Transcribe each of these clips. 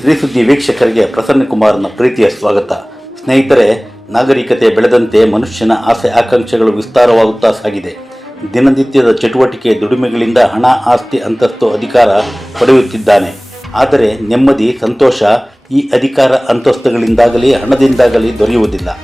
ಸುದ್ದಿ ವೀಕ್ಷಕರಿಗೆ ಪ್ರಸನ್ನ ಕುಮಾರ್ನ ಪ್ರೀತಿಯ ಸ್ವಾಗತ. ಸ್ನೇಹಿತರೆ, ನಾಗರಿಕತೆ ಬೆಳೆದಂತೆ ಮನುಷ್ಯನ ಆಸೆ ಆಕಾಂಕ್ಷೆಗಳು ವಿಸ್ತಾರವಾಗುತ್ತಾ ಸಾಗಿದೆ. ದಿನನಿತ್ಯದ ಚಟುವಟಿಕೆ ದುಡಿಮೆಗಳಿಂದ ಹಣ, ಆಸ್ತಿ, ಅಂತಸ್ತು ಅಧಿಕಾರ ಪಡೆಯುತ್ತಿದ್ದಾನೆ. ಆದರೆ ನೆಮ್ಮದಿ, ಸಂತೋಷ ಈ ಅಧಿಕಾರ ಅಂತಸ್ತುಗಳಿಂದಾಗಲಿ, ಹಣದಿಂದಾಗಲಿ ದೊರೆಯುವುದಿಲ್ಲ.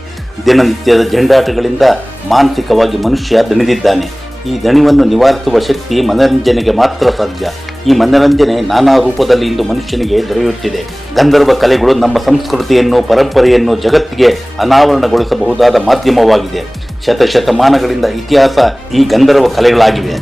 ದಿನನಿತ್ಯದ ಜಂಡಾಟಗಳಿಂದ ಮಾನಸಿಕವಾಗಿ ಮನುಷ್ಯ ದಣಿದಿದ್ದಾನೆ. ಈ ದಣಿವನ್ನು ನಿವಾರಿಸುವ ಶಕ್ತಿ ಮನರಂಜನೆಗೆ ಮಾತ್ರ ಸಾಧ್ಯ. ಈ ಮನರಂಜನೆ ನಾನಾ ರೂಪದಲ್ಲಿ ಇಂದು ಮನುಷ್ಯನಿಗೆ ದೊರೆಯುತ್ತಿದೆ. ಗಂಧರ್ವ ಕಲೆಗಳು ನಮ್ಮ ಸಂಸ್ಕೃತಿಯನ್ನು, ಪರಂಪರೆಯನ್ನು ಜಗತ್ತಿಗೆ ಅನಾವರಣಗೊಳಿಸಬಹುದಾದ ಮಾಧ್ಯಮವಾಗಿದೆ. ಶತಶತಮಾನಗಳಿಂದ ಇತಿಹಾಸ ಈ ಗಂಧರ್ವ ಕಲೆಗಳಾಗಿವೆ.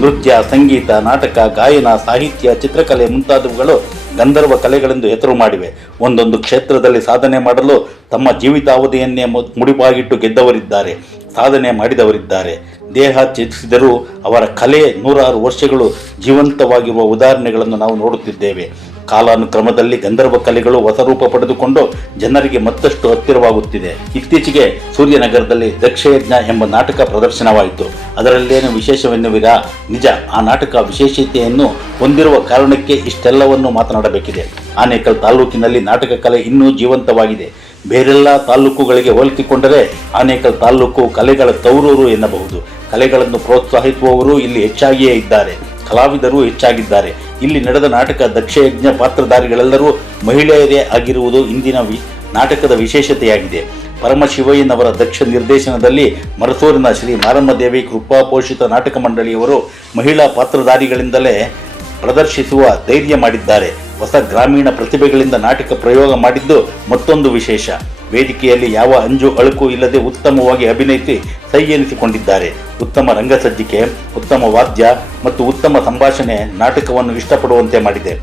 ನೃತ್ಯ, ಸಂಗೀತ, ನಾಟಕ, ಗಾಯನ, ಸಾಹಿತ್ಯ, ಚಿತ್ರಕಲೆ ಮುಂತಾದವುಗಳು ಗಂಧರ್ವ ಕಲೆಗಳೆಂದು ಹೆಸರು ಮಾಡಿವೆ. ಒಂದೊಂದು ಕ್ಷೇತ್ರದಲ್ಲಿ ಸಾಧನೆ ಮಾಡಲು ತಮ್ಮ ಜೀವಿತಾವಧಿಯನ್ನೇ ಮುಡಿಪಾಗಿಟ್ಟು ಗೆದ್ದವರಿದ್ದಾರೆ, ಸಾಧನೆ ಮಾಡಿದವರಿದ್ದಾರೆ. ದೇಹ ತ್ಯಜಿಸಿದರೂ ಅವರ ಕಲೆ ನೂರಾರು ವರ್ಷಗಳು ಜೀವಂತವಾಗಿರುವ ಉದಾಹರಣೆಗಳನ್ನು ನಾವು ನೋಡುತ್ತಿದ್ದೇವೆ. ಕಾಲಾನುಕ್ರಮದಲ್ಲಿ ಗಂಧರ್ವ ಕಲೆಗಳು ಹೊಸ ರೂಪ ಪಡೆದುಕೊಂಡು ಜನರಿಗೆ ಮತ್ತಷ್ಟು ಹತ್ತಿರವಾಗುತ್ತಿದೆ. ಇತ್ತೀಚೆಗೆ ಸೂರ್ಯನಗರದಲ್ಲಿ ದಕ್ಷಯಜ್ಞ ಎಂಬ ನಾಟಕ ಪ್ರದರ್ಶನವಾಯಿತು. ಅದರಲ್ಲೇನು ವಿಶೇಷವೆನ್ನುವಿರಾ? ನಿಜ, ಆ ನಾಟಕ ವಿಶೇಷತೆಯನ್ನು ಹೊಂದಿರುವ ಕಾರಣಕ್ಕೆ ಇಷ್ಟೆಲ್ಲವನ್ನು ಮಾತನಾಡಬೇಕಿದೆ. ಆನೇಕಲ್ ತಾಲೂಕಿನಲ್ಲಿ ನಾಟಕ ಕಲೆ ಇನ್ನೂ ಜೀವಂತವಾಗಿದೆ. ಬೇರೆಲ್ಲ ತಾಲೂಕುಗಳಿಗೆ ಹೋಲಿಸಿಕೊಂಡರೆ ಆನೇಕಲ್ ತಾಲೂಕು ಕಲೆಗಳ ತೌರೂರು ಎನ್ನಬಹುದು. ಕಲೆಗಳನ್ನು ಪ್ರೋತ್ಸಾಹಿಸುವವರು ಇಲ್ಲಿ ಹೆಚ್ಚಾಗಿಯೇ ಇದ್ದಾರೆ. ಕಲಾವಿದರು ಹೆಚ್ಚಾಗಿದ್ದಾರೆ. ಇಲ್ಲಿ ನಡೆದ ನಾಟಕ ದಕ್ಷಯಜ್ಞ ಪಾತ್ರಧಾರಿಗಳೆಲ್ಲರೂ ಮಹಿಳೆಯರೇ ಆಗಿರುವುದು ಇಂದಿನ ವಿ, ನಾಟಕದ ವಿಶೇಷತೆಯಾಗಿದೆ. ಪರಮಶಿವಯ್ಯನವರ ದಕ್ಷ ನಿರ್ದೇಶನದಲ್ಲಿ ಮರಸೂರಿನ ಶ್ರೀ ಮಾರಮ್ಮದೇವಿ ಕೃಪಾ ಪೋಷಿತ ನಾಟಕ ಮಂಡಳಿಯವರು ಮಹಿಳಾ ಪಾತ್ರಧಾರಿಗಳಿಂದಲೇ ಪ್ರದರ್ಶಿಸುವ ಧೈರ್ಯ ಮಾಡಿದ್ದಾರೆ. ಹೊಸ ಗ್ರಾಮೀಣ ಪ್ರತಿಭೆಗಳಿಂದ ನಾಟಕ ಪ್ರಯೋಗ ಮಾಡಿದ್ದು ಮತ್ತೊಂದು ವಿಶೇಷ. ವೇದಿಕೆಯಲ್ಲಿ ಯಾವ ಅಂಜು ಅಳುಕು ಇಲ್ಲದೆ ಉತ್ತಮವಾಗಿ ಅಭಿನಯಿಸಿ ಸೈ ಎನಿಸಿಕೊಂಡಿದ್ದಾರೆ. ಉತ್ತಮ ರಂಗಸಜ್ಜಿಕೆ, ಉತ್ತಮ ವಾದ್ಯ ಮತ್ತು ಉತ್ತಮ ಸಂಭಾಷಣೆ ನಾಟಕವನ್ನು ಇಷ್ಟಪಡುವಂತೆ ಮಾಡಿದೆ.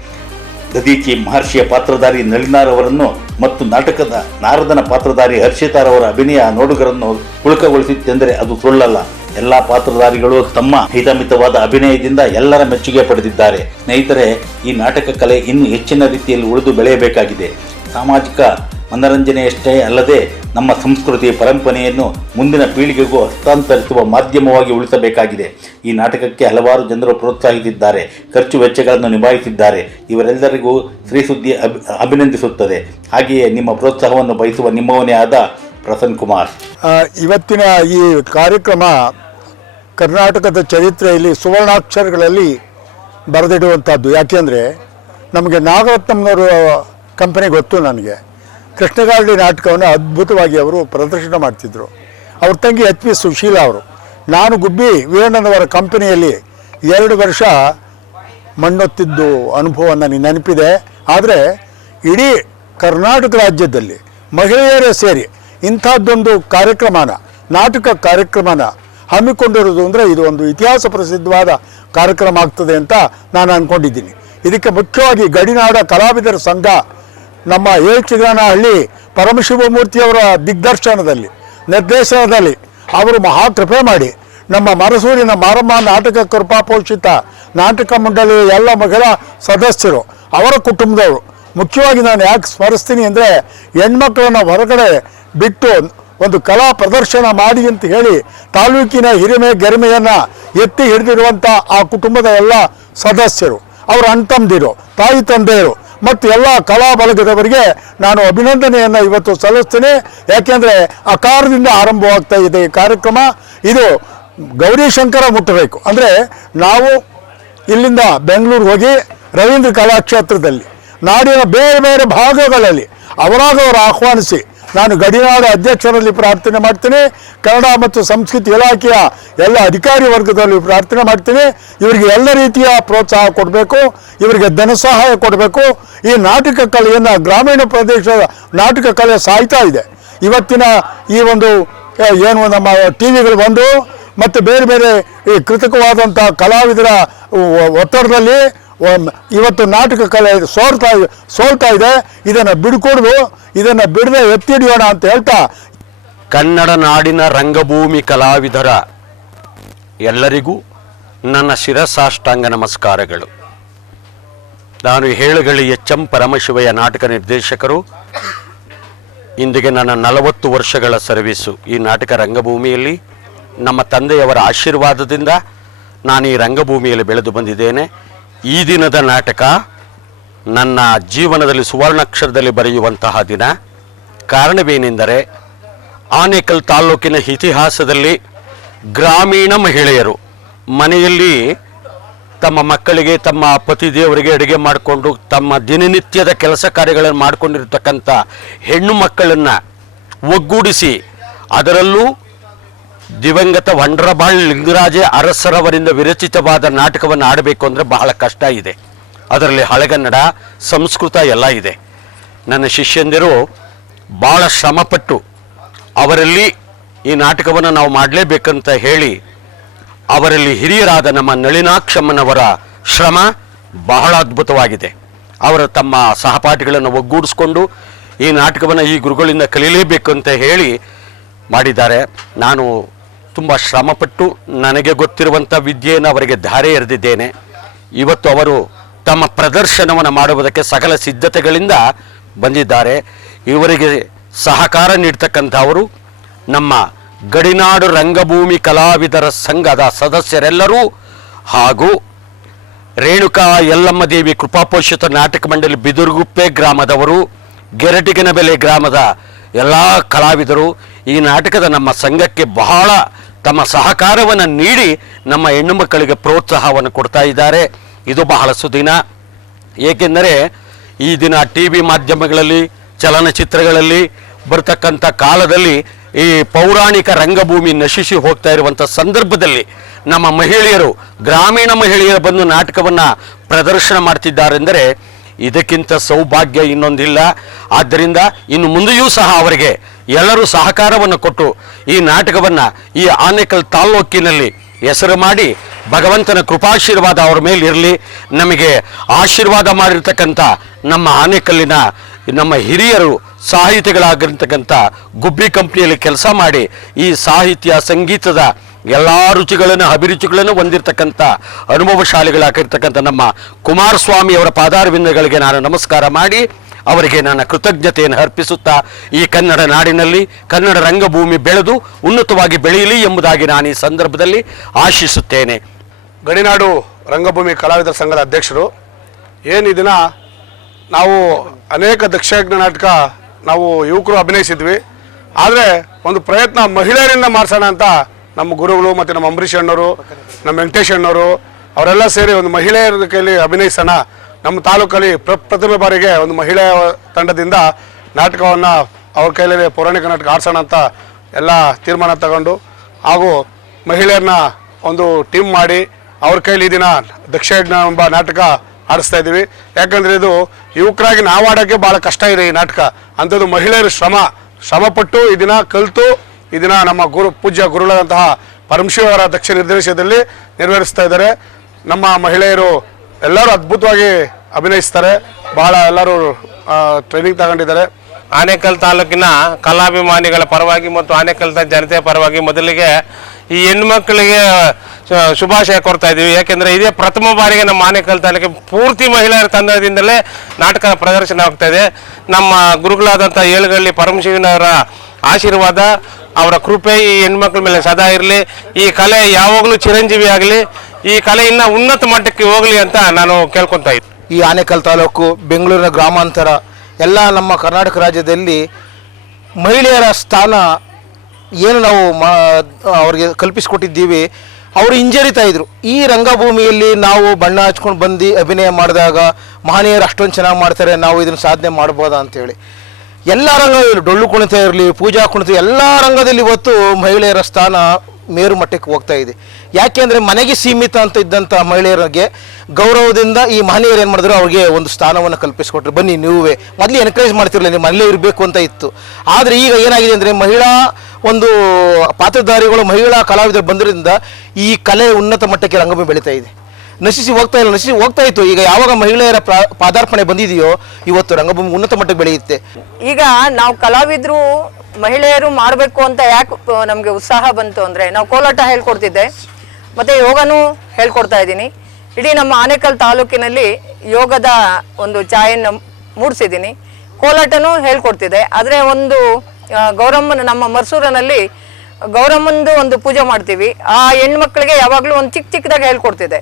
ದದೀಚಿ ಮಹರ್ಷಿಯ ಪಾತ್ರಧಾರಿ ನಳಿನಾರ್ ಮತ್ತು ನಾಟಕದ ನಾರದನ ಪಾತ್ರಧಾರಿ ಹರ್ಷಿತಾರವರ ಅಭಿನಯ ನೋಡುಗರನ್ನು ಉಳುಕಗೊಳಿಸಿತ್ತೆಂದರೆ ಅದು ಸುಳ್ಳಲ್ಲ. ಎಲ್ಲ ಪಾತ್ರಧಾರಿಗಳು ತಮ್ಮ ಹಿತಮಿತವಾದ ಅಭಿನಯದಿಂದ ಎಲ್ಲರ ಮೆಚ್ಚುಗೆ ಪಡೆದಿದ್ದಾರೆ. ಸ್ನೇಹಿತರೆ, ಈ ನಾಟಕ ಕಲೆ ಇನ್ನೂ ಹೆಚ್ಚಿನ ರೀತಿಯಲ್ಲಿ ಉಳಿದು ಬೆಳೆಯಬೇಕಾಗಿದೆ. ಸಾಮಾಜಿಕ ಮನರಂಜನೆಯಷ್ಟೇ ಅಲ್ಲದೆ ನಮ್ಮ ಸಂಸ್ಕೃತಿ ಪರಂಪರೆಯನ್ನು ಮುಂದಿನ ಪೀಳಿಗೆಗೂ ಹಸ್ತಾಂತರಿಸುವ ಮಾಧ್ಯಮವಾಗಿ ಉಳಿಸಬೇಕಾಗಿದೆ. ಈ ನಾಟಕಕ್ಕೆ ಹಲವಾರು ಜನರು ಪ್ರೋತ್ಸಾಹಿಸಿದ್ದಾರೆ, ಖರ್ಚು ವೆಚ್ಚಗಳನ್ನು ನಿಭಾಯಿಸಿದ್ದಾರೆ. ಇವರೆಲ್ಲರಿಗೂ ಶ್ರೀ ಸುದ್ದಿ ಅಭಿ, ಅಭಿನಂದಿಸುತ್ತದೆ. ಹಾಗೆಯೇ ನಿಮ್ಮ ಪ್ರೋತ್ಸಾಹವನ್ನು ಬಯಸುವ ನಿಮ್ಮವನೇ ಆದ ಪ್ರಸನ್ನ ಕುಮಾರ್. ಇವತ್ತಿನ ಈ ಕಾರ್ಯಕ್ರಮ ಕರ್ನಾಟಕದ ಚರಿತ್ರೆಯಲ್ಲಿ ಸುವರ್ಣಾಕ್ಷರಗಳಲ್ಲಿ ಬರೆದಿಡುವಂಥದ್ದು. ಯಾಕೆಂದರೆ ನಮಗೆ ನಾಗರತ್ನಮ್ಮನವರು ಕಂಪನಿ ಗೊತ್ತು ನನಗೆ. ಕೃಷ್ಣಗಾರಡಿ ನಾಟಕವನ್ನು ಅದ್ಭುತವಾಗಿ ಅವರು ಪ್ರದರ್ಶನ ಮಾಡ್ತಿದ್ದರು ಅವ್ರ ತಂಗಿ ಎಚ್ ಪಿ ಸುಶೀಲಾ ಅವರು. ನಾನು ಗುಬ್ಬಿ ವೀರಣ್ಣನವರ ಕಂಪನಿಯಲ್ಲಿ ಎರಡು ವರ್ಷ ಮಣ್ಣೊತ್ತಿದ್ದು ಅನುಭವ ನನಗೆ ನೆನಪಿದೆ. ಆದರೆ ಇಡೀ ಕರ್ನಾಟಕ ರಾಜ್ಯದಲ್ಲಿ ಮಹಿಳೆಯರೇ ಸೇರಿ ಇಂಥದ್ದೊಂದು ಕಾರ್ಯಕ್ರಮನ, ನಾಟಕ ಕಾರ್ಯಕ್ರಮನ ಹಮ್ಮಿಕೊಂಡಿರೋದು ಅಂದರೆ ಇದು ಒಂದು ಇತಿಹಾಸ ಪ್ರಸಿದ್ಧವಾದ ಕಾರ್ಯಕ್ರಮ ಆಗ್ತದೆ ಅಂತ ನಾನು ಅಂದ್ಕೊಂಡಿದ್ದೀನಿ ಇದಕ್ಕೆ ಮುಖ್ಯವಾಗಿ ಗಡಿನಾಡ ಕಲಾವಿದರ ಸಂಘ, ನಮ್ಮ ಏಳ್ಚಿಗಾನಹಳ್ಳಿ ಪರಮಶಿವಮೂರ್ತಿಯವರ ದಿಗ್ದರ್ಶನದಲ್ಲಿ, ನಿರ್ದೇಶನದಲ್ಲಿ ಅವರು ಮಹಾಕೃಪೆ ಮಾಡಿ ನಮ್ಮ ಮರಸೂರಿನ ಮಾರಮ್ಮ ನಾಟಕ ಕೃಪಾಪೋಷಿತ ನಾಟಕ ಮಂಡಳಿಯ ಎಲ್ಲ ಮಹಿಳಾ ಸದಸ್ಯರು, ಅವರ ಕುಟುಂಬದವರು. ಮುಖ್ಯವಾಗಿ ನಾನು ಯಾಕೆ ಸ್ಮರಿಸ್ತೀನಿ ಅಂದರೆ ಹೆಣ್ಮಕ್ಳನ್ನ ಹೊರಗಡೆ ಬಿಟ್ಟು ಒಂದು ಕಲಾ ಪ್ರದರ್ಶನ ಮಾಡಿ ಅಂತ ಹೇಳಿ ತಾಲೂಕಿನ ಹಿರಿಮೆ ಗರಿಮೆಯನ್ನು ಎತ್ತಿ ಹಿಡಿದಿರುವಂಥ ಆ ಕುಟುಂಬದ ಎಲ್ಲ ಸದಸ್ಯರು, ಅವರ ಅಣ್ತಂದಿರು ತಾಯಿ ತಂದೆಯರು ಮತ್ತು ಎಲ್ಲ ಕಲಾ ಬಳಗದವರಿಗೆ ನಾನು ಅಭಿನಂದನೆಯನ್ನು ಇವತ್ತು ಸಲ್ಲಿಸ್ತೀನಿ. ಯಾಕೆಂದರೆ ಅಕಾರದಿಂದ ಆರಂಭವಾಗ್ತಾ ಇದೆ ಈ ಕಾರ್ಯಕ್ರಮ. ಇದು ಗೌರಿಶಂಕರ ಮುಟ್ಟಬೇಕು. ಅಂದರೆ ನಾವು ಇಲ್ಲಿಂದ ಬೆಂಗಳೂರು ಹೋಗಿ ರವೀಂದ್ರ ಕಲಾಕ್ಷೇತ್ರದಲ್ಲಿ ನಾಡಿನ ಬೇರೆ ಬೇರೆ ಭಾಗಗಳಲ್ಲಿ ಅವರಾಗವರು ಆಹ್ವಾನಿಸಿ ನಾನು ಗಡಿನಾಡ ಅಧ್ಯಕ್ಷರಲ್ಲಿ ಪ್ರಾರ್ಥನೆ ಮಾಡ್ತೇನೆ. ಕನ್ನಡ ಮತ್ತು ಸಂಸ್ಕೃತಿ ಇಲಾಖೆಯ ಎಲ್ಲ ಅಧಿಕಾರಿ ವರ್ಗದಲ್ಲಿ ಪ್ರಾರ್ಥನೆ ಮಾಡ್ತೇನೆ. ಇವರಿಗೆ ಎಲ್ಲ ರೀತಿಯ ಪ್ರೋತ್ಸಾಹ ಕೊಡಬೇಕು. ಇವರಿಗೆ ಧನ ಸಹಾಯ ಕೊಡಬೇಕು. ಈ ನಾಟಕ ಕಲೆಯನ್ನು ಗ್ರಾಮೀಣ ಪ್ರದೇಶದ ನಾಟಕ ಕಲೆ ಸಾಯ್ತಾ ಇದೆ. ಇವತ್ತಿನ ಈ ಒಂದು ಏನು ನಮ್ಮ ಟಿ ವಿಗಳು ಬಂದು ಮತ್ತು ಬೇರೆ ಬೇರೆ ಈ ಕೃತಕವಾದಂಥ ಕಲಾವಿದರ ಒತ್ತಡದಲ್ಲಿ ಇವತ್ತು ನಾಟಕ ಕಲೆ ಸೋಲ್ತಾ ಸೋಲ್ತಾ ಇದೆ, ಇದನ್ನು ಬಿಡ್ಕೊಡ್ದು, ಇದನ್ನು ಬಿಡದೆ ಎತ್ತಿ ಹಿಡಿಯೋಣ ಅಂತ ಹೇಳ್ತಾ. ಕನ್ನಡ ನಾಡಿನ ರಂಗಭೂಮಿ ಕಲಾವಿದರ ಎಲ್ಲರಿಗೂ ನನ್ನ ಶಿರಸಾಷ್ಟಾಂಗ ನಮಸ್ಕಾರಗಳು. ನಾನು ಹೇಳುಗಳಿ ಎಚ್ ಎಂ ಪರಮಶಿವಯ್ಯ ನಾಟಕ ನಿರ್ದೇಶಕರು. ಇಂದಿಗೆ ನನ್ನ ನಲವತ್ತು ವರ್ಷಗಳ ಸರ್ವೀಸು ಈ ನಾಟಕ ರಂಗಭೂಮಿಯಲ್ಲಿ. ನಮ್ಮ ತಂದೆಯವರ ಆಶೀರ್ವಾದದಿಂದ ನಾನು ಈ ರಂಗಭೂಮಿಯಲ್ಲಿ ಬೆಳೆದು ಬಂದಿದ್ದೇನೆ. ಈ ದಿನದ ನಾಟಕ ನನ್ನ ಜೀವನದಲ್ಲಿ ಸುವರ್ಣಾಕ್ಷರದಲ್ಲಿ ಬರೆಯುವಂತಹ ದಿನ. ಕಾರಣವೇನೆಂದರೆ ಆನೇಕಲ್ ತಾಲೂಕಿನ ಇತಿಹಾಸದಲ್ಲಿ ಗ್ರಾಮೀಣ ಮಹಿಳೆಯರು ಮನೆಯಲ್ಲಿ ತಮ್ಮ ಮಕ್ಕಳಿಗೆ, ತಮ್ಮ ಪತಿದೇವರಿಗೆ ಅಡುಗೆ ಮಾಡಿಕೊಂಡು, ತಮ್ಮ ದಿನನಿತ್ಯದ ಕೆಲಸ ಕಾರ್ಯಗಳನ್ನು ಮಾಡಿಕೊಂಡಿರ್ತಕ್ಕಂಥ ಹೆಣ್ಣು ಮಕ್ಕಳನ್ನು ಒಗ್ಗೂಡಿಸಿ ಅದರಲ್ಲೂ ದಿವಂಗತ ವಂಡ್ರಬಾಳ್ ಲಿಂಗರಾಜೆ ಅರಸರವರಿಂದ ವಿರಚಿತವಾದ ನಾಟಕವನ್ನು ಆಡಬೇಕು ಅಂದರೆ ಬಹಳ ಕಷ್ಟ ಇದೆ. ಅದರಲ್ಲಿ ಹಳೆಗನ್ನಡ, ಸಂಸ್ಕೃತ ಎಲ್ಲ ಇದೆ. ನನ್ನ ಶಿಷ್ಯಂದಿರು ಭಾಳ ಶ್ರಮಪಟ್ಟು ಅವರಲ್ಲಿ ಈ ನಾಟಕವನ್ನು ನಾವು ಮಾಡಲೇಬೇಕಂತ ಹೇಳಿ ಅವರಲ್ಲಿ ಹಿರಿಯರಾದ ನಮ್ಮ ನಳಿನಾಕ್ಷಮ್ಮನವರ ಶ್ರಮ ಬಹಳ ಅದ್ಭುತವಾಗಿದೆ. ಅವರು ತಮ್ಮ ಸಹಪಾಠಿಗಳನ್ನು ಒಗ್ಗೂಡಿಸ್ಕೊಂಡು ಈ ನಾಟಕವನ್ನು ಈ ಗುರುಗಳಿಂದ ಕಲಿಯಲೇಬೇಕು ಅಂತ ಹೇಳಿ ಮಾಡಿದ್ದಾರೆ. ನಾನು ತುಂಬ ಶ್ರಮಪಟ್ಟು ನನಗೆ ಗೊತ್ತಿರುವಂಥ ವಿದ್ಯೆಯನ್ನು ಅವರಿಗೆ ಧಾರೆ ಎರೆದಿದ್ದೇನೆ. ಇವತ್ತು ಅವರು ತಮ್ಮ ಪ್ರದರ್ಶನವನ್ನು ಮಾಡುವುದಕ್ಕೆ ಸಕಲ ಸಿದ್ಧತೆಗಳಿಂದ ಬಂದಿದ್ದಾರೆ. ಇವರಿಗೆ ಸಹಕಾರ ನೀಡ್ತಕ್ಕಂಥವರು ನಮ್ಮ ಗಡಿನಾಡು ರಂಗಭೂಮಿ ಕಲಾವಿದರ ಸಂಘದ ಸದಸ್ಯರೆಲ್ಲರೂ ಹಾಗೂ ರೇಣುಕಾ ಯಲ್ಲಮ್ಮ ದೇವಿ ಕೃಪಾಪೋಷಿತ ನಾಟಕ ಮಂಡಳಿ ಬಿದುರುಗುಪ್ಪೆ ಗ್ರಾಮದವರು, ಗೆರಟಿಗನಬೆಲೆ ಗ್ರಾಮದ ಎಲ್ಲ ಕಲಾವಿದರು ಈ ನಾಟಕದ ನಮ್ಮ ಸಂಘಕ್ಕೆ ಬಹಳ ತಮ್ಮ ಸಹಕಾರವನ್ನು ನೀಡಿ ನಮ್ಮ ಹೆಣ್ಣು ಮಕ್ಕಳಿಗೆ ಪ್ರೋತ್ಸಾಹವನ್ನು ಕೊಡ್ತಾ ಇದ್ದಾರೆ. ಇದು ಬಹಳ ಸುದಿನ ಏಕೆಂದರೆ ಈ ದಿನ ಟಿ ವಿ ಮಾಧ್ಯಮಗಳಲ್ಲಿ, ಚಲನಚಿತ್ರಗಳಲ್ಲಿ, ಬರ್ತಕ್ಕಂಥ ಕಾಲದಲ್ಲಿ ಈ ಪೌರಾಣಿಕ ರಂಗಭೂಮಿ ನಶಿಸಿ ಹೋಗ್ತಾ ಇರುವಂಥ ಸಂದರ್ಭದಲ್ಲಿ ನಮ್ಮ ಮಹಿಳೆಯರು, ಗ್ರಾಮೀಣ ಮಹಿಳೆಯರು ಬಂದು ನಾಟಕವನ್ನು ಪ್ರದರ್ಶನ ಮಾಡ್ತಿದ್ದಾರೆಂದರೆ ಇದಕ್ಕಿಂತ ಸೌಭಾಗ್ಯ ಇನ್ನೊಂದಿಲ್ಲ. ಆದ್ದರಿಂದ ಇನ್ನು ಮುಂದೆಯೂ ಸಹ ಅವರಿಗೆ ಎಲ್ಲರೂ ಸಹಕಾರವನ್ನು ಕೊಟ್ಟು ಈ ನಾಟಕವನ್ನು ಈ ಆನೇಕಲ್ ತಾಲ್ಲೂಕಿನಲ್ಲಿ ಹೆಸರು ಮಾಡಿ ಭಗವಂತನ ಕೃಪಾಶೀರ್ವಾದ ಅವರ ಮೇಲೆ ಇರಲಿ. ನಮಗೆ ಆಶೀರ್ವಾದ ಮಾಡಿರ್ತಕ್ಕಂಥ ನಮ್ಮ ಆನೆಕಲ್ಲಿನ ನಮ್ಮ ಹಿರಿಯರು ಸಾಹಿತಿಗಳಾಗಿರ್ತಕ್ಕಂಥ ಗುಬ್ಬಿ ಕಂಪ್ನಿಯಲ್ಲಿ ಕೆಲಸ ಮಾಡಿ ಈ ಸಾಹಿತ್ಯ, ಸಂಗೀತದ ಎಲ್ಲ ರುಚಿಗಳನ್ನು, ಅಭಿರುಚಿಗಳನ್ನು ಹೊಂದಿರತಕ್ಕಂಥ ಅನುಭವಶಾಲಿಗಳಾಗಿರ್ತಕ್ಕಂಥ ನಮ್ಮ ಕುಮಾರಸ್ವಾಮಿ ಅವರ ಪಾದಾರವಿಂದಗಳಿಗೆ ನಾನು ನಮಸ್ಕಾರ ಮಾಡಿ ಅವರಿಗೆ ನನ್ನ ಕೃತಜ್ಞತೆಯನ್ನು ಅರ್ಪಿಸುತ್ತಾ ಈ ಕನ್ನಡ ನಾಡಿನಲ್ಲಿ ಕನ್ನಡ ರಂಗಭೂಮಿ ಬೆಳೆದು ಉನ್ನತವಾಗಿ ಬೆಳೆಯಲಿ ಎಂಬುದಾಗಿ ನಾನು ಈ ಸಂದರ್ಭದಲ್ಲಿ ಆಶಿಸುತ್ತೇನೆ. ಗಡಿನಾಡು ರಂಗಭೂಮಿ ಕಲಾವಿದರ ಸಂಘದ ಅಧ್ಯಕ್ಷರು, ಏನು ಈ ನಾವು ಅನೇಕ ದಕ್ಷಯಜ್ಞ ನಾಟಕ ನಾವು ಯುವಕರು ಅಭಿನಯಿಸಿದ್ವಿ. ಆದರೆ ಒಂದು ಪ್ರಯತ್ನ ಮಹಿಳೆಯರಿಂದ ಮಾಡಿಸೋಣ ಅಂತ ನಮ್ಮ ಗುರುಗಳು ಮತ್ತು ನಮ್ಮ ಅಂಬರೀಷ್ ಅಣ್ಣವರು, ನಮ್ಮ ವೆಂಕಟೇಶ್ ಅಣ್ಣವರು, ಅವರೆಲ್ಲ ಸೇರಿ ಒಂದು ಮಹಿಳೆಯರ ಕೈಯಲ್ಲಿ ಅಭಿನಯಿಸೋಣ ನಮ್ಮ ತಾಲೂಕಲ್ಲಿ ಪ್ರಪ್ರಥಮ ಬಾರಿಗೆ ಒಂದು ಮಹಿಳೆಯ ತಂಡದಿಂದ ನಾಟಕವನ್ನು ಅವ್ರ ಕೈಯಲ್ಲಿ ಪೌರಾಣಿಕ ನಾಟಕ ಆಡ್ಸೋಣ ಅಂತ ಎಲ್ಲ ತೀರ್ಮಾನ ತಗೊಂಡು ಹಾಗೂ ಮಹಿಳೆಯರನ್ನ ಒಂದು ಟೀಮ್ ಮಾಡಿ ಅವ್ರ ಕೈಲಿ ಈ ದಿನ ದಕ್ಷಿಣ ಎಂಬ ನಾಟಕ ಆಡಿಸ್ತಾ ಇದ್ದೀವಿ. ಯಾಕಂದರೆ ಇದು ಯುವಕರಾಗಿ ನಾವು ಆಡೋಕ್ಕೆ ಭಾಳ ಕಷ್ಟ ಇದೆ ಈ ನಾಟಕ. ಅಂಥದ್ದು ಮಹಿಳೆಯರ ಶ್ರಮ. ಶ್ರಮಪಟ್ಟು ಈ ದಿನ ಕಲಿತು ಈ ದಿನ ನಮ್ಮ ಗುರು, ಪೂಜ್ಯ ಗುರುಗಳಾದಂತಹ ಪರಮಶಿವರ ದಕ್ಷ ನಿರ್ದೇಶನದಲ್ಲಿ ನೆರವೇರಿಸ್ತಾ ಇದ್ದಾರೆ. ನಮ್ಮ ಮಹಿಳೆಯರು ಎಲ್ಲರೂ ಅದ್ಭುತವಾಗಿ ಅಭಿನಯಿಸ್ತಾರೆ. ಬಹಳ ಎಲ್ಲರೂ ಟ್ರೈನಿಂಗ್ ತಗೊಂಡಿದ್ದಾರೆ. ಆನೇಕಲ್ ತಾಲೂಕಿನ ಕಲಾಭಿಮಾನಿಗಳ ಪರವಾಗಿ ಮತ್ತು ಆನೇಕಲ್ ಜನತೆಯ ಪರವಾಗಿ ಮೊದಲಿಗೆ ಈ ಹೆಣ್ಮಕ್ಳಿಗೆ ಶುಭಾಶಯ ಕೊಡ್ತಾ ಇದ್ದೀವಿ. ಯಾಕೆಂದರೆ ಇದೇ ಪ್ರಥಮ ಬಾರಿಗೆ ನಮ್ಮ ಆನೇಕಲ್ ತಾಲೂಕಿಗೆ ಪೂರ್ತಿ ಮಹಿಳೆಯರ ತಂಡದಿಂದಲೇ ನಾಟಕ ಪ್ರದರ್ಶನ ಆಗ್ತಾ ಇದೆ. ನಮ್ಮ ಗುರುಗಳಾದಂಥ ಏಳುಗಳ್ಳಿ ಪರಮಶಿವನವರ ಆಶೀರ್ವಾದ, ಅವರ ಕೃಪೆ ಈ ಹೆಣ್ಮಕ್ಳ ಮೇಲೆ ಸದಾ ಇರಲಿ. ಈ ಕಲೆ ಯಾವಾಗಲೂ ಚಿರಂಜೀವಿ ಆಗಲಿ. ಈ ಕಲೆ ಇನ್ನೂ ಉನ್ನತ ಮಟ್ಟಕ್ಕೆ ಹೋಗಲಿ ಅಂತ ನಾನು ಕೇಳ್ಕೊತಾ ಇದ್ದೀನಿ ಈ ಆನೇಕಲ್ ತಾಲೂಕು, ಬೆಂಗಳೂರಿನ ಗ್ರಾಮಾಂತರ, ಎಲ್ಲ ನಮ್ಮ ಕರ್ನಾಟಕ ರಾಜ್ಯದಲ್ಲಿ ಮಹಿಳೆಯರ ಸ್ಥಾನ ಏನು ನಾವು ಮಾ, ಅವ್ರಿಗೆ ಕಲ್ಪಿಸಿಕೊಟ್ಟಿದ್ದೀವಿ. ಅವರು ಹಿಂಜರಿತಾ ಇದ್ರು. ಈ ರಂಗಭೂಮಿಯಲ್ಲಿ ನಾವು ಬಣ್ಣ ಹಚ್ಕೊಂಡು ಬಂದು ಅಭಿನಯ ಮಾಡಿದಾಗ ಮಹನೀಯರು ಅಷ್ಟೊಂದು ಚೆನ್ನಾಗಿ ಮಾಡ್ತಾರೆ, ನಾವು ಇದನ್ನು ಸಾಧನೆ ಮಾಡ್ಬೋದಾ ಅಂತೇಳಿ. ಎಲ್ಲ ರಂಗ ಡೊಳ್ಳು ಕುಣಿತ ಇರಲಿ, ಪೂಜಾ ಕುಣಿತ, ಎಲ್ಲ ರಂಗದಲ್ಲಿ ಇವತ್ತು ಮಹಿಳೆಯರ ಸ್ಥಾನ ಮೇರು ಮಟ್ಟಕ್ಕೆ ಹೋಗ್ತಾ ಇದೆ. ಯಾಕೆಂದರೆ ಮನೆಗೆ ಸೀಮಿತ ಅಂತ ಇದ್ದಂಥ ಮಹಿಳೆಯರಿಗೆ ಗೌರವದಿಂದ ಈ ಮಹನೀಯರು ಏನು ಮಾಡಿದ್ರು? ಅವ್ರಿಗೆ ಒಂದು ಸ್ಥಾನವನ್ನು ಕಲ್ಪಿಸಿಕೊಟ್ರು. ಬನ್ನಿ, ನೀವೇ. ಮೊದಲು ಎನ್ಕರೇಜ್ ಮಾಡ್ತಿರಲಿಲ್ಲ ನೀವು ಮನೇಲೇ ಇರಬೇಕು ಅಂತ ಇತ್ತು. ಆದರೆ ಈಗ ಏನಾಗಿದೆ ಅಂದರೆ ಮಹಿಳಾ ಒಂದು ಪಾತ್ರಧಾರಿಗಳು, ಮಹಿಳಾ ಕಲಾವಿದರು ಬಂದಿರೋದ್ರಿಂದ ಈ ಕಲೆ ಉನ್ನತ ಮಟ್ಟಕ್ಕೆ ರಂಗಭೂಮಿ ಬೆಳೀತಾ ಇದೆ. ನಶಿಸಿ ಹೋಗ್ತಾ ಇಲ್ಲ, ನಶಿಸಿ ಹೋಗ್ತಾ ಇತ್ತು. ಈಗ ಯಾವಾಗ ಮಹಿಳೆಯರ ಪಾದಾರ್ಪಣೆ ಬಂದಿದೆಯೋ, ಇವತ್ತು ರಂಗಭೂಮಿ ಉನ್ನತ ಮಟ್ಟಕ್ಕೆ ಬೆಳೆಯುತ್ತೆ. ಈಗ ನಾವು ಕಲಾವಿದರು ಮಹಿಳೆಯರು ಮಾಡಬೇಕು ಅಂತ ಯಾಕೆ ನಮಗೆ ಉತ್ಸಾಹ ಬಂತು ಅಂದರೆ, ನಾವು ಕೋಲಾಟ ಹೇಳ್ಕೊಡ್ತಿದ್ದೆ. ಮತ್ತು ಯೋಗನೂ ಹೇಳ್ಕೊಡ್ತಾ ಇದ್ದೀನಿ. ಇಡೀ ನಮ್ಮ ಆನೇಕಲ್ ತಾಲೂಕಿನಲ್ಲಿ ಯೋಗದ ಒಂದು ಛಾಯೆಯನ್ನು ಮೂಡಿಸಿದ್ದೀನಿ. ಕೋಲಾಟನೂ ಹೇಳ್ಕೊಡ್ತಿದೆ. ಆದರೆ ಒಂದು ಗೌರಮ್ಮನ, ನಮ್ಮ ಮರ್ಸೂರಿನಲ್ಲಿ ಗೌರಮ್ಮಂದು ಒಂದು ಪೂಜೆ ಮಾಡ್ತೀವಿ. ಆ ಹೆಣ್ಮಕ್ಳಿಗೆ ಯಾವಾಗಲೂ ಒಂದು ಚಿಕ್ಕ ಚಿಕ್ಕದಾಗಿ ಹೇಳ್ಕೊಡ್ತಿದೆ.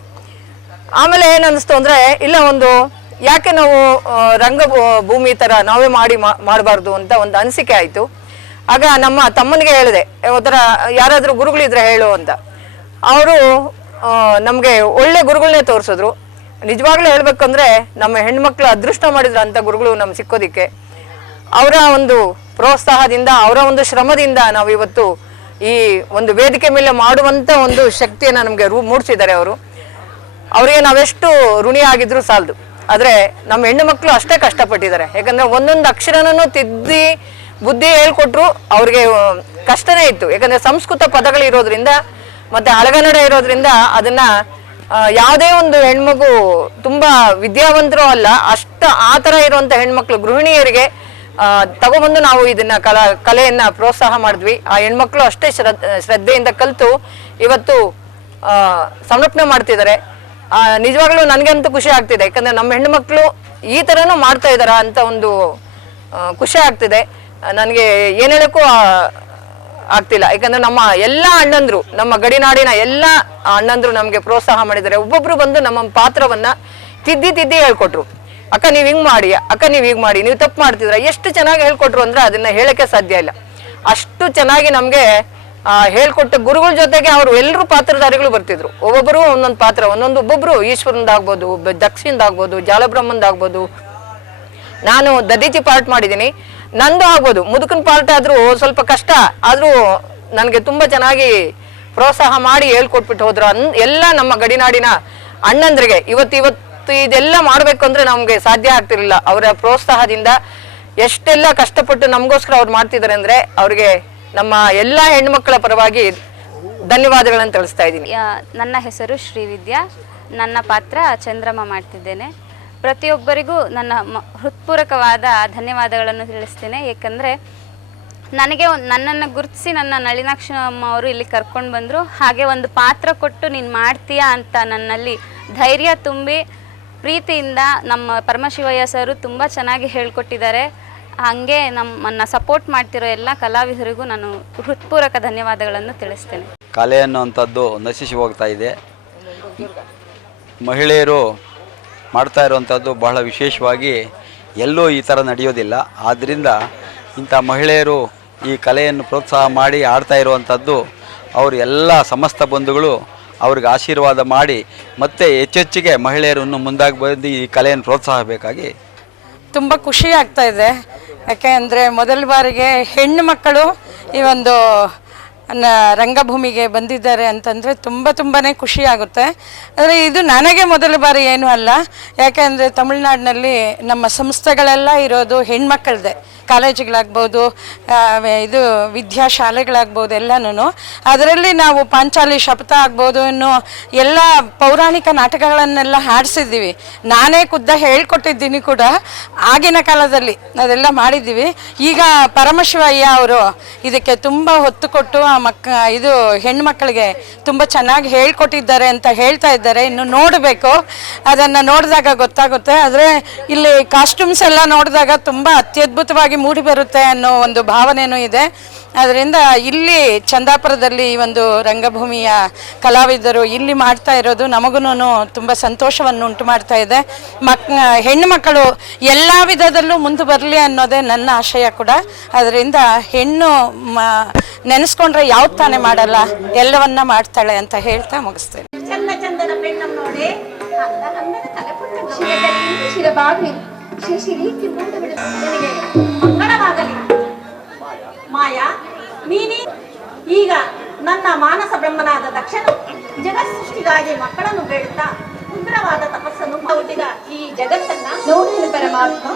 ಆಮೇಲೆ ಏನಿಸ್ತು ಅನ್ನಿಸ್ತು ಅಂದರೆ, ಇಲ್ಲ ಒಂದು, ಯಾಕೆ ನಾವು ರಂಗ ಭೂಮಿ ಥರ ನಾವೇ ಮಾಡಿ ಮಾಡಬಾರ್ದು ಅಂತ ಒಂದು ಅನಿಸಿಕೆ ಆಯಿತು. ಆಗ ನಮ್ಮ ತಮ್ಮನಿಗೆ ಹೇಳಿದೆ ಒಂಥರ ಯಾರಾದರೂ ಗುರುಗಳಿದ್ರೆ ಹೇಳು ಅಂತ. ಅವರು ನಮಗೆ ಒಳ್ಳೆ ಗುರುಗಳನ್ನೇ ತೋರಿಸಿದ್ರು. ನಿಜವಾಗ್ಲೂ ಹೇಳ್ಬೇಕಂದ್ರೆ, ನಮ್ಮ ಹೆಣ್ಮಕ್ಳು ಅದೃಷ್ಟ ಮಾಡಿದ್ರು ಅಂತ ಗುರುಗಳು ನಮ್ಗೆ ಸಿಕ್ಕೋದಿಕ್ಕೆ. ಅವರ ಒಂದು ಪ್ರೋತ್ಸಾಹದಿಂದ, ಅವರ ಒಂದು ಶ್ರಮದಿಂದ ನಾವು ಇವತ್ತು ಈ ಒಂದು ವೇದಿಕೆ ಮೇಲೆ ಮಾಡುವಂತ ಒಂದು ಶಕ್ತಿಯನ್ನ ನಮಗೆ ರೂ, ಮೂಡಿಸಿದ್ದಾರೆ ಅವರು. ಅವರಿಗೆ ನಾವೆಷ್ಟು ಋಣಿ ಆಗಿದ್ರು ಸಾಲದು. ಆದ್ರೆ ನಮ್ಮ ಹೆಣ್ಣು ಮಕ್ಕಳು ಅಷ್ಟೇ ಕಷ್ಟಪಟ್ಟಿದ್ದಾರೆ. ಯಾಕಂದ್ರೆ ಒಂದೊಂದು ಅಕ್ಷರನೂ ತಿದ್ದಿ, ಬುದ್ಧಿ ಹೇಳ್ಕೊಟ್ರು ಅವ್ರಿಗೆ ಕಷ್ಟನೇ ಇತ್ತು. ಯಾಕಂದ್ರೆ ಸಂಸ್ಕೃತ ಪದಗಳು ಇರೋದ್ರಿಂದ ಮತ್ತೆ ಅಳಗನಡ ಇರೋದ್ರಿಂದ ಅದನ್ನ ಯಾವುದೇ ಒಂದು ಹೆಣ್ಮಗು ತುಂಬಾ ವಿದ್ಯಾವಂತರು ಅಲ್ಲ, ಅಷ್ಟ ಆ ಥರ ಇರುವಂತ ಹೆಣ್ಮಕ್ಳು ಗೃಹಿಣಿಯರಿಗೆ ತಗೊಬಂದು ನಾವು ಇದನ್ನ ಕಲಾ, ಕಲೆಯನ್ನ ಪ್ರೋತ್ಸಾಹ ಮಾಡಿದ್ವಿ. ಆ ಹೆಣ್ಮಕ್ಳು ಅಷ್ಟೇ ಶ್ರದ್ ಶ್ರದ್ಧೆಯಿಂದ ಕಲಿತು ಇವತ್ತು ಸಂರಕ್ಷಣೆ ಮಾಡ್ತಿದ್ದಾರೆ. ನಿಜವಾಗ್ಲೂ ನನಗಂತೂ ಖುಷಿ ಆಗ್ತಿದೆ. ಯಾಕಂದ್ರೆ ನಮ್ಮ ಹೆಣ್ಮಕ್ಳು ಈ ಥರನೂ ಮಾಡ್ತಾ ಇದ್ದಾರಾ ಅಂತ ಒಂದು ಖುಷಿ ಆಗ್ತಿದೆ. ನನಗೆ ಏನು ಹೇಳಕ್ಕೂ ಆಗ್ತಿಲ್ಲ. ಯಾಕಂದ್ರೆ ನಮ್ಮ ಎಲ್ಲ ಅಣ್ಣಂದ್ರು ನಮ್ಮ ಗಡಿನಾಡಿನ ಎಲ್ಲ ಅಣ್ಣಂದ್ರು ನಮಗೆ ಪ್ರೋತ್ಸಾಹ ಮಾಡಿದ್ದಾರೆ. ಒಬ್ಬೊಬ್ರು ಬಂದು ನಮ್ಮ ಪಾತ್ರವನ್ನ ತಿದ್ದಿ ತಿದ್ದಿ ಹೇಳ್ಕೊಟ್ರು. ಅಕ್ಕ ನೀವ್ ಹಿಂಗ್ ಮಾಡಿ ಅಕ್ಕ ನೀವ್ ಹೀಗ್ ಮಾಡಿ ನೀವು ತಪ್ಪು ಮಾಡ್ತಿದ್ರ ಎಷ್ಟು ಚೆನ್ನಾಗಿ ಹೇಳ್ಕೊಟ್ರು ಅಂದ್ರೆ ಅದನ್ನ ಹೇಳಕ್ಕೆ ಸಾಧ್ಯ ಇಲ್ಲ. ಅಷ್ಟು ಚೆನ್ನಾಗಿ ನಮ್ಗೆ ಆ, ಹೇಳ್ಕೊಟ್ಟ ಗುರುಗಳ ಜೊತೆಗೆ ಅವರು ಎಲ್ಲರೂ ಪಾತ್ರಧಾರಿಗಳು ಬರ್ತಿದ್ರು. ಒಬ್ಬೊಬ್ಬರು ಒಂದೊಂದು ಪಾತ್ರ ಒಂದೊಂದು ಒಬ್ಬೊಬ್ರು ಆಗ್ಬೋದು ಒಬ್ಬ ದಕ್ಷಿಣದಾಗ್ಬೋದು ಜಾಲಬ್ರಹ್ಮಂದಾಗ್ಬೋದು ನಾನು ದದೀಚಿ ಪಾರ್ಟ್ ಮಾಡಿದ್ದೀನಿ. ನಂದು ಆಗ್ಬೋದು. ಮುದುಕನ್ ಪಾರ್ಟ್ ಆದ್ರೂ ಸ್ವಲ್ಪ ಕಷ್ಟ. ಆದ್ರೂ ನನಗೆ ತುಂಬಾ ಚೆನ್ನಾಗಿ ಪ್ರೋತ್ಸಾಹ ಮಾಡಿ ಹೇಳ್ಕೊಟ್ಬಿಟ್ಟು ಹೋದ್ರು. ಅನ್, ಎಲ್ಲ ನಮ್ಮ ಗಡಿನಾಡಿನ ಅಣ್ಣಂದ್ರಿಗೆ. ಇವತ್ತು ಇವತ್ತು ಇದೆಲ್ಲ ಮಾಡ್ಬೇಕು ಅಂದ್ರೆ ನಮ್ಗೆ ಸಾಧ್ಯ ಆಗ್ತಿರ್ಲಿಲ್ಲ. ಅವರ ಪ್ರೋತ್ಸಾಹದಿಂದ ಎಷ್ಟೆಲ್ಲ ಕಷ್ಟಪಟ್ಟು ನಮಗೋಸ್ಕರ ಅವ್ರು ಮಾಡ್ತಿದ್ದಾರೆ ಅಂದ್ರೆ ಅವ್ರಿಗೆ ನಮ್ಮ ಎಲ್ಲ ಹೆಣ್ಮಕ್ಳ ಪರವಾಗಿ ಧನ್ಯವಾದಗಳನ್ನು ತಿಳಿಸ್ತಾ ಇದ್ದೀನಿ. ನನ್ನ ಹೆಸರು ಶ್ರೀವಿದ್ಯಾ. ನನ್ನ ಪಾತ್ರ ಚಂದ್ರಮ್ಮ ಮಾಡ್ತಿದ್ದೇನೆ. ಪ್ರತಿಯೊಬ್ಬರಿಗೂ ನನ್ನ ಹೃತ್ಪೂರ್ವಕವಾದ ಧನ್ಯವಾದಗಳನ್ನು ತಿಳಿಸ್ತೇನೆ. ಏಕೆಂದರೆ ನನಗೆ ನನ್ನನ್ನು ಗುರುತಿಸಿ ನನ್ನ ನಳಿನಾಕ್ಷ ಅವರು ಇಲ್ಲಿ ಕರ್ಕೊಂಡು ಬಂದರು. ಹಾಗೆ ಒಂದು ಪಾತ್ರ ಕೊಟ್ಟು ನೀನು ಮಾಡ್ತೀಯಾ ಅಂತ ನನ್ನಲ್ಲಿ ಧೈರ್ಯ ತುಂಬಿ ಪ್ರೀತಿಯಿಂದ ನಮ್ಮ ಪರಮಶಿವಯ್ಯ ಸರು ತುಂಬ ಚೆನ್ನಾಗಿ ಹೇಳ್ಕೊಟ್ಟಿದ್ದಾರೆ. ಹಾಗೆ ನಮ್ಮನ್ನು ಸಪೋರ್ಟ್ ಮಾಡ್ತಿರೋ ಎಲ್ಲ ಕಲಾವಿದರಿಗೂ ನಾನು ಹೃತ್ಪೂರ್ವಕ ಧನ್ಯವಾದಗಳನ್ನು ತಿಳಿಸ್ತೇನೆ. ಕಲೆ ಅನ್ನುವಂಥದ್ದು ನಶಿಸಿ ಹೋಗ್ತಾ ಇದೆ. ಮಹಿಳೆಯರು ಮಾಡ್ತಾ ಇರುವಂಥದ್ದು ಬಹಳ ವಿಶೇಷವಾಗಿ ಎಲ್ಲೂ ಈ ಥರ ನಡೆಯೋದಿಲ್ಲ. ಆದ್ದರಿಂದ ಇಂಥ ಮಹಿಳೆಯರು ಈ ಕಲೆಯನ್ನು ಪ್ರೋತ್ಸಾಹ ಮಾಡಿ ಆಡ್ತಾ ಇರುವಂಥದ್ದು ಅವರು ಎಲ್ಲ ಸಮಸ್ತ ಬಂಧುಗಳು ಅವ್ರಿಗೆ ಆಶೀರ್ವಾದ ಮಾಡಿ ಮತ್ತೆ ಹೆಚ್ಚೆಚ್ಚಿಗೆ ಮಹಿಳೆಯರನ್ನು ಮುಂದಾಗಿ ಬಂದು ಈ ಕಲೆಯನ್ನು ಪ್ರೋತ್ಸಾಹಬೇಕಾಗಿ ತುಂಬ ಖುಷಿ ಆಗ್ತಾ ಇದೆ. ಯಾಕೆ ಅಂದರೆ ಮೊದಲ ಬಾರಿಗೆ ಹೆಣ್ಣು ಮಕ್ಕಳು ಈ ಒಂದು ರಂಗಭೂಮಿಗೆ ಬಂದಿದ್ದಾರೆ ಅಂತಂದರೆ ತುಂಬ ತುಂಬಾ ಖುಷಿ ಆಗುತ್ತೆ ಆದರೆ ಇದು ನನಗೆ ಮೊದಲ ಬಾರಿ ಏನೂ ಅಲ್ಲ. ಯಾಕೆಂದರೆ ತಮಿಳ್ನಾಡಿನಲ್ಲಿ ನಮ್ಮ ಸಂಸ್ಥೆಗಳೆಲ್ಲ ಇರೋದು ಹೆಣ್ಮಕ್ಕಳದೇ ಕಾಲೇಜುಗಳಾಗ್ಬೋದು ಇದು ವಿದ್ಯಾಶಾಲೆಗಳಾಗ್ಬೋದು ಎಲ್ಲನೂ ಅದರಲ್ಲಿ ನಾವು ಪಾಂಚಾಲಿ ಶಪಥ ಆಗ್ಬೋದು, ಇನ್ನು ಎಲ್ಲ ಪೌರಾಣಿಕ ನಾಟಕಗಳನ್ನೆಲ್ಲ ಹಾಡಿಸಿದ್ದೀವಿ. ನಾನೇ ಖುದ್ದ ಹೇಳ್ಕೊಟ್ಟಿದ್ದೀನಿ ಕೂಡ, ಆಗಿನ ಕಾಲದಲ್ಲಿ ಅದೆಲ್ಲ ಮಾಡಿದ್ದೀವಿ. ಈಗ ಪರಮಶಿವಯ್ಯ ಅವರು ಇದಕ್ಕೆ ತುಂಬ ಹೊತ್ತು ಕೊಟ್ಟು ಆ ಮಕ್ಕ ಇದು ಹೆಣ್ಮಕ್ಳಿಗೆ ತುಂಬ ಚೆನ್ನಾಗಿ ಹೇಳ್ಕೊಟ್ಟಿದ್ದಾರೆ ಅಂತ ಹೇಳ್ತಾ ಇದ್ದಾರೆ. ಇನ್ನು ನೋಡಬೇಕು. ಅದನ್ನು ನೋಡಿದಾಗ ಗೊತ್ತಾಗುತ್ತೆ. ಆದರೆ ಇಲ್ಲಿ ಕಾಸ್ಟ್ಯೂಮ್ಸ್ ಎಲ್ಲ ನೋಡಿದಾಗ ತುಂಬ ಅತ್ಯದ್ಭುತವಾಗಿ ಮೂಡಿ ಬರುತ್ತೆ ಅನ್ನೋ ಒಂದು ಭಾವನೆನೂ ಇದೆ. ಅದರಿಂದ ಇಲ್ಲಿ ಚಂದಾಪುರದಲ್ಲಿ ಈ ಒಂದು ರಂಗಭೂಮಿಯ ಕಲಾವಿದರು ಇಲ್ಲಿ ಮಾಡ್ತಾ ಇರೋದು ನಮಗೂ ತುಂಬ ಸಂತೋಷವನ್ನು ಉಂಟು ಮಾಡ್ತಾ ಇದೆ. ಮಕ್ ಹೆಣ್ಣು ಮಕ್ಕಳು ಎಲ್ಲ ವಿಧದಲ್ಲೂ ಮುಂದೆ ಬರಲಿ ಅನ್ನೋದೇ ನನ್ನ ಆಶಯ ಕೂಡ. ಅದರಿಂದ ಹೆಣ್ಣು, ಮ, ನೆನೆಸ್ಕೊಂಡ್ರೆ ಯಾವ್ದು ತಾನೇ ಮಾಡಲ್ಲ, ಎಲ್ಲವನ್ನ ಮಾಡ್ತಾಳೆ ಅಂತ ಹೇಳ್ತಾ ಮುಗಿಸ್ತೇನೆ. ಚಂದ ನೋಡಿ. ಅಂದ ರೀತಿ ತಲೆಪುಟ್ಟ ಬಿಡ. ಮಂಗಳವಾಗಲಿ ಮಾಯಾ, ನೀನಿ ಈಗ ನನ್ನ ಮಾನಸ ಬ್ರಹ್ಮನಾದ ದಕ್ಷನು ಜಗತ್ಸೃಷ್ಟಿಗಾಗಿ ಮಕ್ಕಳನ್ನು ಬೇಡುತ್ತಾ ಸುಂದರವಾದ ತಪಸ್ಸನ್ನು ಹುಟ್ಟಿದ ಈ ಜಗತ್ತನ್ನ ನೋಡಿದ ಪರಮಾತ್ಮ.